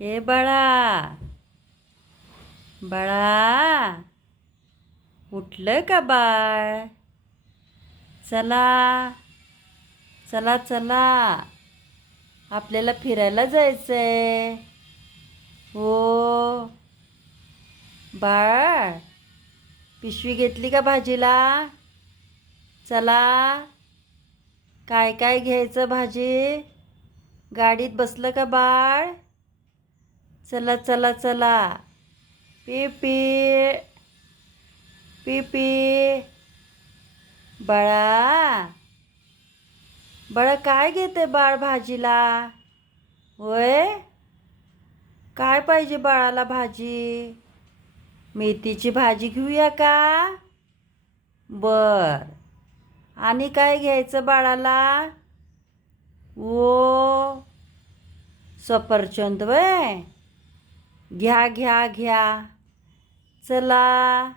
ए बाळा, बाळा, उठलं का बाळ? चला, चला, चला, आपल्याला फिरायला जायचंय. हो बाळ, पिशवी घेतली का भाजीला? चला, काय काय घ्यायचं भाजी? गाडीत बसलं का बाळ? चला, चला, चला. P P, P P. बाळा, बाळा, काय घेते बाळ भाजीला? होय, काय पाहिजे बाळाला भाजी? मेथीची भाजी घेऊया का? बर. आणि काय घ्यायचं बाळाला? ओ, सफरचंद वय, घ्या घ्या घ्या. चला,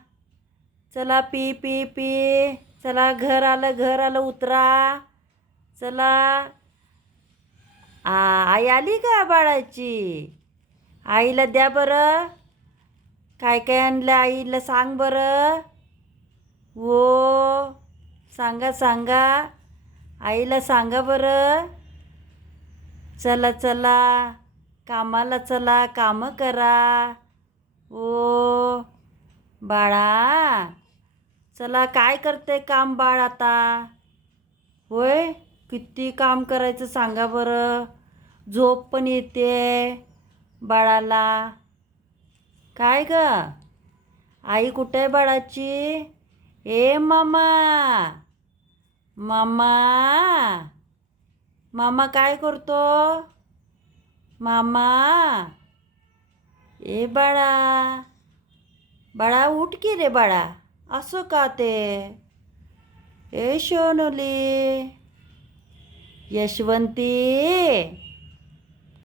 चला, पी पी पी. चला, घर आलं उतरा. चला. आई आली का बाळाची? आईला द्या बरं. काय काय आणलं आईला सांग बरं. हो, सांगा सांगा, आईला सांगा बरं. चला चला, कामाला चला, कामं करा. ओ बाळा, चला, काय करते काम बाळ आता? होय, किती काम करायचं सांगा बरं. झोप पण येते बाळाला. काय ग, आई कुठे आहे बाळाची? ए मामा, मामा, मामा काय करतो? मामा, ए बाळा, बाळा उठ की रे बाळा. असं का ते? ए शोनुली, यशवंती,